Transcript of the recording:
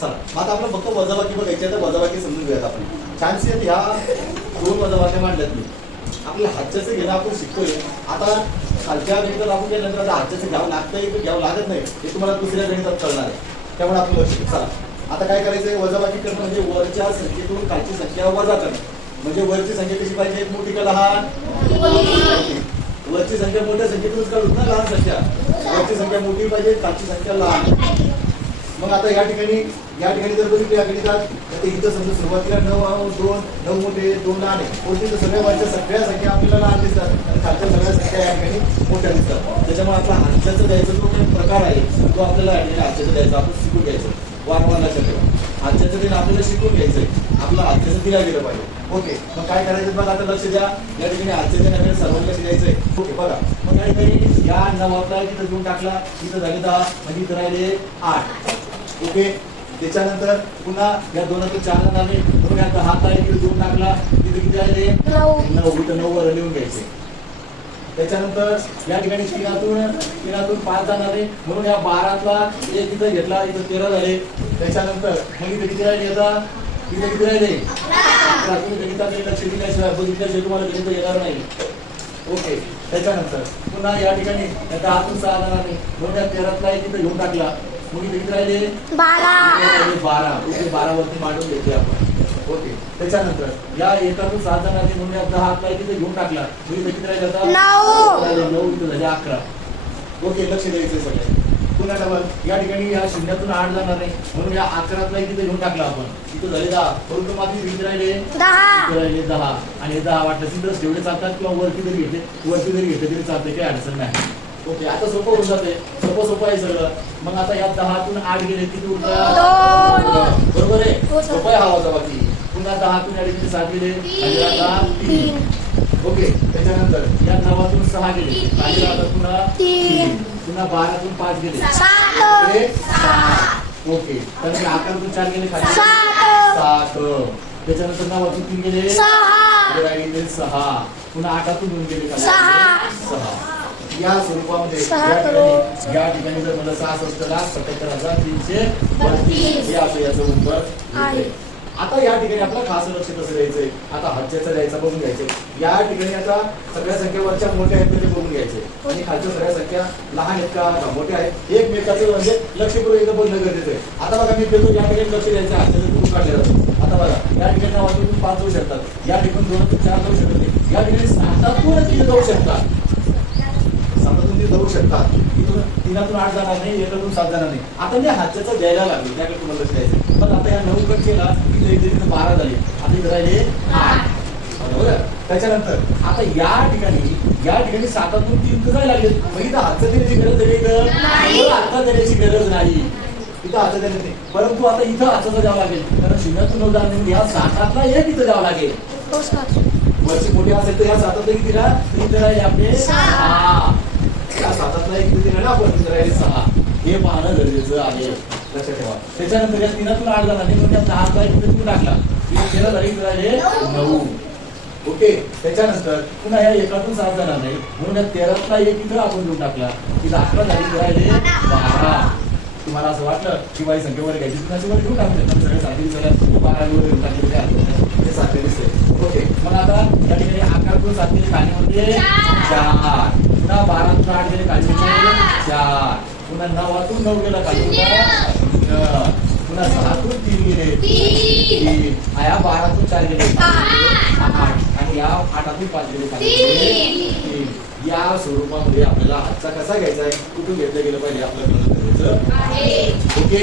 चला आता आपलं फक्त वजाबाकी बघायची तर वजाबाकी समजून घेऊयात आपण. छानशी आहेत ह्या 2 वजाबाकी मांडल्यात मी. आपल्या हातच्याचं घेणं आपण शिकतोय. आता खालच्या गणितात आपण गेल्यानंतर आता हातच्याचं घ्यावं लागतंय की घ्यावं लागत नाही हे तुम्हाला दुसऱ्या गणितात कळणार आहे. त्यामुळे आपण लक्ष चला आता काय करायचंय वजाबाकी करणं म्हणजे वरच्या संख्येतून खालची संख्या वजा करणं. म्हणजे वरची संख्या कशी पाहिजे मोठी का लहान? वरची संख्या मोठ्या संख्येतूनच काढून ना लहान संख्या. वरची संख्या मोठी पाहिजे खालची संख्या लहान. मग आता या ठिकाणी जर बघितलं या गणितात तर ते इथं समजा सुरुवातीला 9 मोठे 2 लहान आहे. कोणती तर वरच्या सगळ्या संख्या आपल्याला लहान दिसतात आणि खालच्या सगळ्या संख्या या ठिकाणी मोठ्या दिसतात. त्याच्यामुळे आपला हातच्याचं द्यायचा जो काही प्रकार आहे तो आपल्याला या ठिकाणी हातच्याचं द्यायचा आपण शिकून घ्यायचं. वारंवार लक्षात ठेवा हातच्याचं दिन आपल्याला शिकून घ्यायचंय. आपलं हातच्याचं दिला गेलं पाहिजे. ओके मग काय करायचं बघा आता लक्ष द्या. या ठिकाणी हातच्याचं आपल्याला सर्वांना लक्ष द्यायचंय. ओके बघा मग या ठिकाणी या 9 आपला तिथं घेऊन टाकला तिथं झाले 10 म्हणजे इथं राहिले 8. ओके त्याच्यानंतर पुन्हा या 2 4 झाले म्हणून या 10 ला इकडे 2 टाकला तिथे किती राहिले 9 इथं 9 वर लिहून घ्यायचे. त्याच्यानंतर या ठिकाणी 3तून 5 जाणारे म्हणून या 12तला एक तिथं घेतला इथं 13 झाले. त्याच्यानंतर मग इथे किती राहिले आता इथे किती राहिले 11. तुम्ही गणिताकडे लक्ष दिल्याशिवाय बघितल्याशिवाय तुम्हाला गणित येणार नाही. ओके त्याच्यानंतर पुन्हा या ठिकाणी 10तून 6 जाणारे म्हणून या 13तला एक तिथं घेऊन टाकला मग इथे किती राहिले 12. ओके 12 वरती मांडून घेतले आपण. ओके त्याच्यानंतर या 1तून 7 जणांनी म्हणून या 10 आपला तिथे घेऊन टाकला म्हणजे इथे किती राहिले आता 9 इथे झाले 11. ओके लक्ष द्यायचं सगळं. पुन्हा डबल या ठिकाणी या 0तून 8 जाणार नाही म्हणून या 11तला तिथे घेऊन टाकला आपण तिथे झाले 10 परंतु मात्र किती राहिले 10 आणि 10 वाटलं तिथं ठेवले चालतात किंवा वरती जरी घेतले तरी चालते काही अडचण नाही. ओके आता सोपं होऊन जाते. सोपं आहे सगळं. मग आता या 10तून 8 गेले किती उरतात बरोबर आहे. सोपं आहे हा वजाबाकी. पुन्हा 10तून या ठिकाणी 7 गेले आणि आता 3. ओके त्याच्यानंतर या 9तून 6 गेले आणि आता पुन्हा 3. पुन्हा 12तून 5 गेले 7. ओके तर 11तून 4 गेले खाली 7. त्याच्यानंतर 9तून 3 गेले 6. पुन्हा 8तून 2 गेले खाली 6. या स्वरूपामध्ये या ठिकाणी जर मला 67,77,332 हे असं याचं उत्तर आहे. आता या ठिकाणी आपला खास लक्ष कसं द्यायचंय आता हातच्याचा द्यायचा बघून घ्यायचंय. या ठिकाणी आता सगळ्या संख्या वरच्या मोठ्या आहेत ते बघून घ्यायचे आणि खालच्या सगळ्या संख्या लहान आहेत का मोठ्या आहेत एकमेकाचं म्हणजे लक्षपूर्वक एकदा बघणं गरजेचं आहे. आता बघा मी देतो या ठिकाणी लक्ष द्यायचं हातच्याचं तुम्ही काढले जातं. आता बघा या ठिकाणी 9तून 5 जाऊ शकतात या ठिकाणी 2तून 4 जाऊ शकत नाही या ठिकाणी 7तून 3 जाऊ शकतात. 7तून 3 जाऊ शकतात. इथून 3तून 8 जाणार नाही 1तून 7 जाणार नाही. आता मी हातच्याचा द्यायला लागलो त्याकडे तुम्हाला लक्ष द्यायचं. पण आता या 9 कट केला इथे 12 झाले आता इथे राहिले 8 बरोबर. त्याच्यानंतर आता या ठिकाणी 7तून 3 जायला लागले मग इथं हातचं देण्याची गरज आहे हातचा देण्याची गरज नाही. इथं हातचं देण्याची नाही परंतु आता इथं हातचं द्यावं लागेल कारण 0तून 9 जाणार या 7तला एक इथं द्यावं लागेल. वरची मोठी असेल तर या 7तला किती दिला इथं राहिले आपले 6. या 7तला एक किती राहिले आपण इथं राहिले 6. हे पाहणं गरजेचं आहे लक्षात ठेवा. त्याच्यानंतर या 3तून 8 जाणार नाही म्हणून 10 इथे तुम्ही टाकला इथे 13 झाले इथे राहिले 9. ओके त्याच्यानंतर पुन्हा या 1तून 7 जाणार नाही म्हणून या 13तला एक इथं आपण घेऊन टाकला इथे 11 झाले इथे राहिले 12. तुम्हाला असं वाटलं की बाई संख्येवर घ्यायची कुणाची वर घेऊन टाकले पण सगळे सारखे दिसतात 12 वर घेऊन टाकले ते सारखे दिसते. ओके मग आता या ठिकाणी 11तून 7 गेले खालीमध्ये 4. पुन्हा 12तून 8 गेले खाली 4. पुन्हा 9तून 9 गेला खाली पुन्हा 6तून 3 गेले 3. या 12तून 4 गेले 8 आणि या 8तून 5 गेले खाली 3. या स्वरूपामध्ये आपल्याला हातचा कसा घ्यायचा आहे कुठून घेतलं गेलं पाहिजे आपल्याला कळलं. ओके